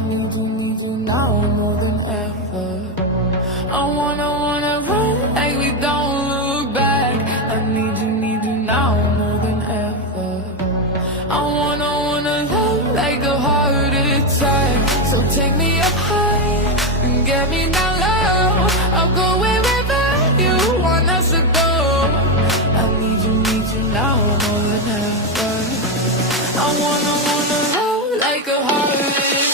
need you now more than ever. I wanna run like we don't look back. I need you now more than ever. I wanna love like a heart attack. So take me up high and get me down low. I'll go wherever you want us to go. I need you now more than ever. I wanna love like a heart attack.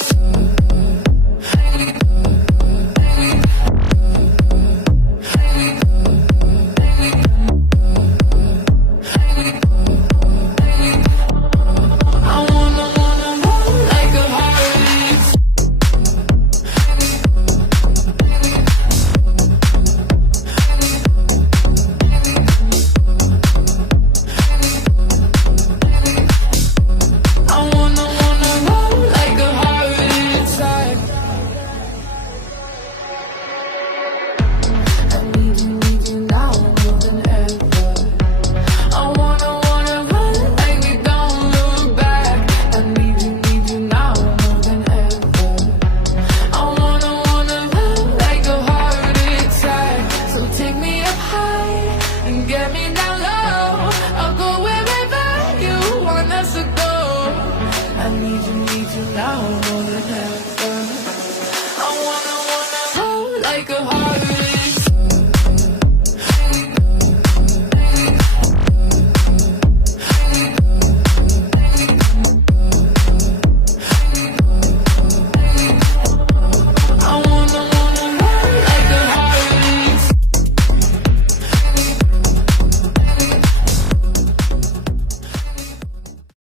Get me down low. I'll go wherever you want us to go. I need you now.